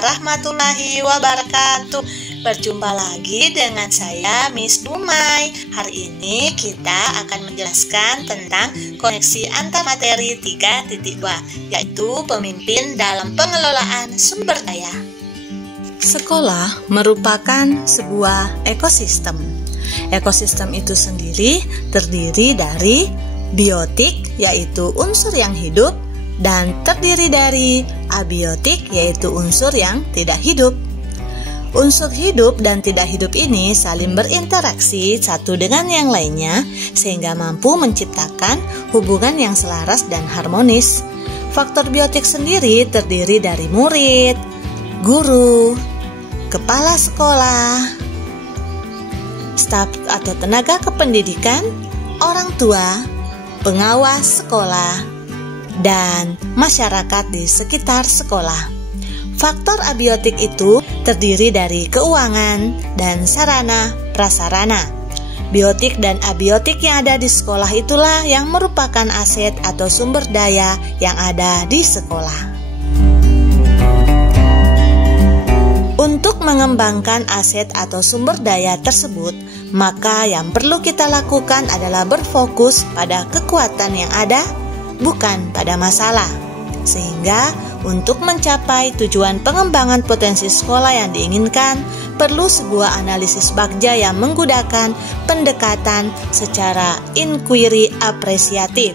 warahmatullahi wabarakatuh. Berjumpa lagi dengan saya Miss Dumai. Hari ini kita akan menjelaskan tentang koneksi antar materi 3.2, yaitu pemimpin dalam pengelolaan sumber daya. Sekolah merupakan sebuah ekosistem. Ekosistem itu sendiri terdiri dari biotik, yaitu unsur yang hidup, dan terdiri dari abiotik, yaitu unsur yang tidak hidup. Unsur hidup dan tidak hidup ini saling berinteraksi satu dengan yang lainnya sehingga mampu menciptakan hubungan yang selaras dan harmonis. Faktor biotik sendiri terdiri dari murid, guru, kepala sekolah, staf atau tenaga kependidikan, orang tua, pengawas sekolah, dan masyarakat di sekitar sekolah. Faktor abiotik itu terdiri dari keuangan dan sarana prasarana. Biotik dan abiotik yang ada di sekolah itulah yang merupakan aset atau sumber daya yang ada di sekolah. Untuk mengembangkan aset atau sumber daya tersebut, maka yang perlu kita lakukan adalah berfokus pada kekuatan yang ada, bukan pada masalah. Sehingga untuk mencapai tujuan pengembangan potensi sekolah yang diinginkan, perlu sebuah analisis bagja yang menggunakan pendekatan secara inquiry apresiatif.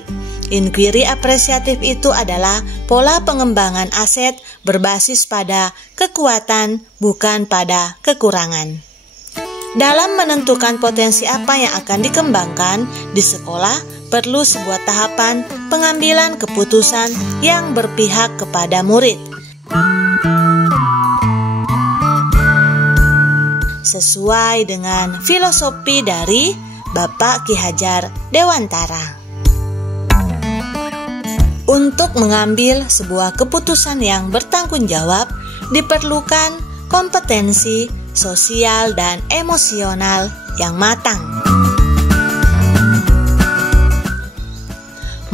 Inquiry apresiatif itu adalah pola pengembangan aset berbasis pada kekuatan, bukan pada kekurangan. Dalam menentukan potensi apa yang akan dikembangkan di sekolah, perlu sebuah tahapan pengambilan keputusan yang berpihak kepada murid. Sesuai dengan filosofi dari Bapak Ki Hajar Dewantara. Untuk mengambil sebuah keputusan yang bertanggung jawab, diperlukan kompetensi sosial dan emosional yang matang.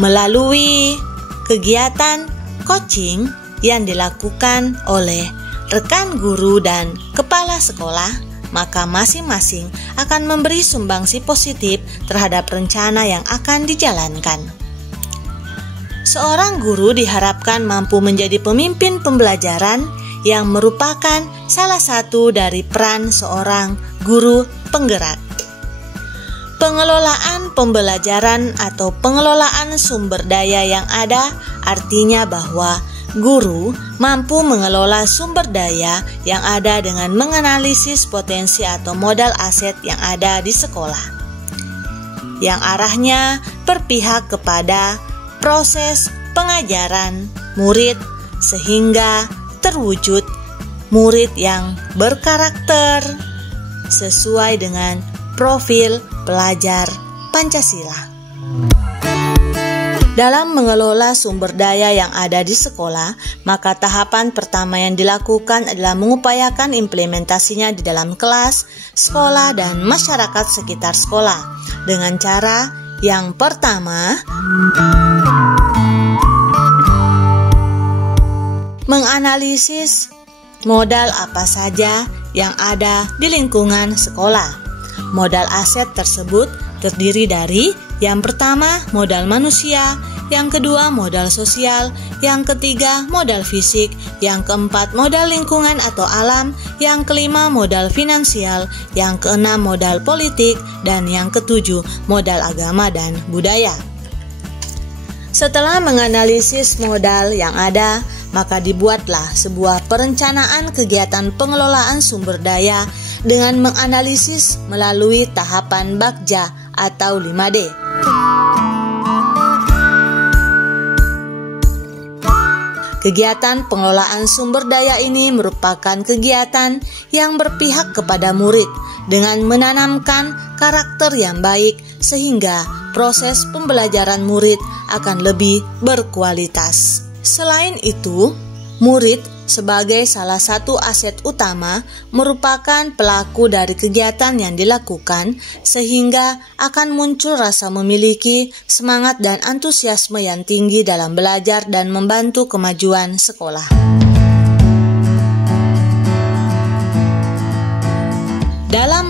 Melalui kegiatan coaching yang dilakukan oleh rekan guru dan kepala sekolah, maka masing-masing akan memberi sumbangsi positif terhadap rencana yang akan dijalankan. Seorang guru diharapkan mampu menjadi pemimpin pembelajaran yang merupakan salah satu dari peran seorang guru penggerak. Pengelolaan pembelajaran atau pengelolaan sumber daya yang ada artinya bahwa guru mampu mengelola sumber daya yang ada dengan menganalisis potensi atau modal aset yang ada di sekolah, yang arahnya berpihak kepada proses pengajaran murid sehingga terwujud murid yang berkarakter sesuai dengan profil pelajar Pancasila. Dalam mengelola sumber daya yang ada di sekolah, maka tahapan pertama yang dilakukan adalah mengupayakan implementasinya di dalam kelas, sekolah, dan masyarakat sekitar sekolah. Dengan cara yang pertama, menganalisis modal apa saja yang ada di lingkungan sekolah. Modal aset tersebut terdiri dari yang pertama modal manusia, yang kedua modal sosial, yang ketiga modal fisik, yang keempat modal lingkungan atau alam, yang kelima modal finansial, yang keenam modal politik, dan yang ketujuh modal agama dan budaya. Setelah menganalisis modal yang ada, maka dibuatlah sebuah perencanaan kegiatan pengelolaan sumber daya dengan menganalisis melalui tahapan bagja atau 5D. Kegiatan pengelolaan sumber daya ini merupakan kegiatan yang berpihak kepada murid dengan menanamkan karakter yang baik sehingga proses pembelajaran murid akan lebih berkualitas. Selain itu, murid sebagai salah satu aset utama merupakan pelaku dari kegiatan yang dilakukan sehingga akan muncul rasa memiliki semangat dan antusiasme yang tinggi dalam belajar dan membantu kemajuan sekolah.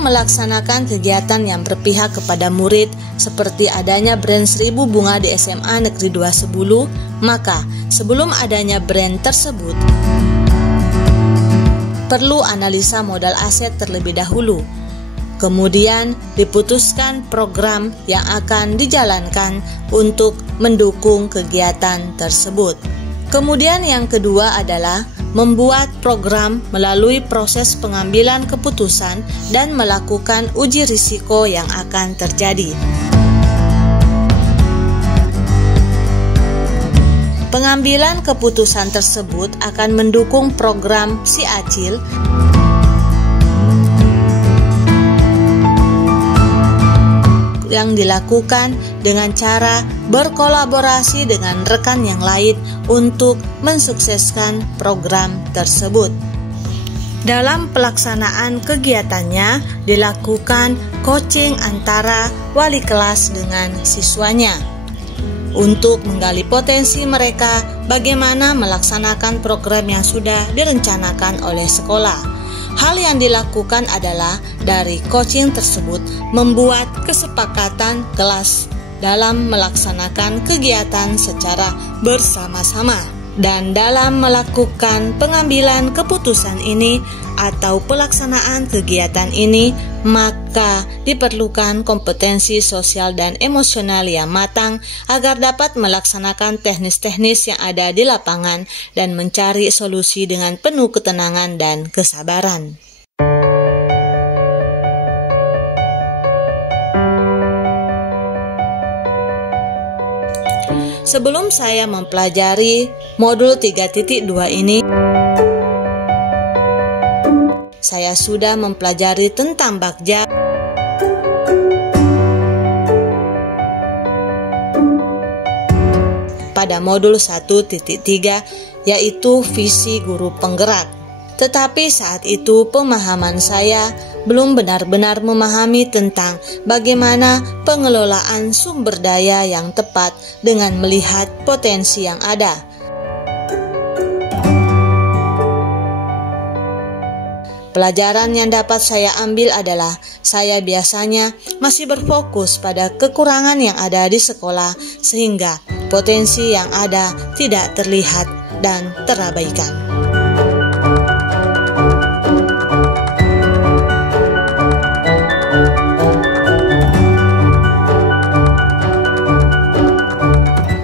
dalam melaksanakan kegiatan yang berpihak kepada murid seperti adanya brand 1000 bunga di SMA Negeri 2 Sebulu, maka sebelum adanya brand tersebut perlu analisa modal aset terlebih dahulu. Kemudian diputuskan program yang akan dijalankan untuk mendukung kegiatan tersebut. Kemudian yang kedua adalah membuat program melalui proses pengambilan keputusan dan melakukan uji risiko yang akan terjadi. Pengambilan keputusan tersebut akan mendukung program si Acil yang dilakukan dengan cara berkolaborasi dengan rekan yang lain untuk mensukseskan program tersebut. Dalam pelaksanaan kegiatannya dilakukan coaching antara wali kelas dengan siswanya untuk menggali potensi mereka bagaimana melaksanakan program yang sudah direncanakan oleh sekolah. Hal yang dilakukan adalah dari coaching tersebut membuat kesepakatan kelas dalam melaksanakan kegiatan secara bersama-sama. Dan dalam melakukan pengambilan keputusan ini atau pelaksanaan kegiatan ini, maka diperlukan kompetensi sosial dan emosional yang matang agar dapat melaksanakan teknis-teknis yang ada di lapangan dan mencari solusi dengan penuh ketenangan dan kesabaran. Sebelum saya mempelajari modul 3.2 ini, saya sudah mempelajari tentang Bagja pada modul 1.3, yaitu visi guru penggerak. Tetapi saat itu pemahaman saya belum benar-benar memahami tentang bagaimana pengelolaan sumber daya yang tepat dengan melihat potensi yang ada. Pelajaran yang dapat saya ambil adalah saya biasanya masih berfokus pada kekurangan yang ada di sekolah sehingga potensi yang ada tidak terlihat dan terabaikan.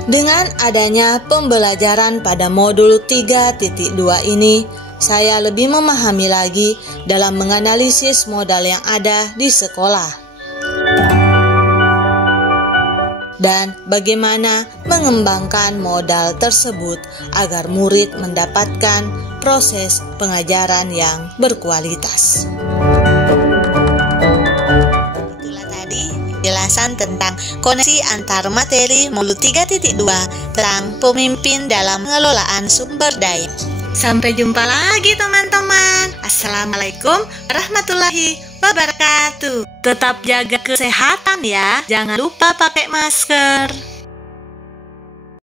Dengan adanya pembelajaran pada modul 3.2 ini, saya lebih memahami lagi dalam menganalisis modal yang ada di sekolah dan bagaimana mengembangkan modal tersebut agar murid mendapatkan proses pengajaran yang berkualitas. Penjelasan tentang koneksi antar materi modul 3.2 tentang pemimpin dalam pengelolaan sumber daya. Sampai jumpa lagi teman-teman. Assalamualaikum warahmatullahi wabarakatuh. Tetap jaga kesehatan ya. Jangan lupa pakai masker.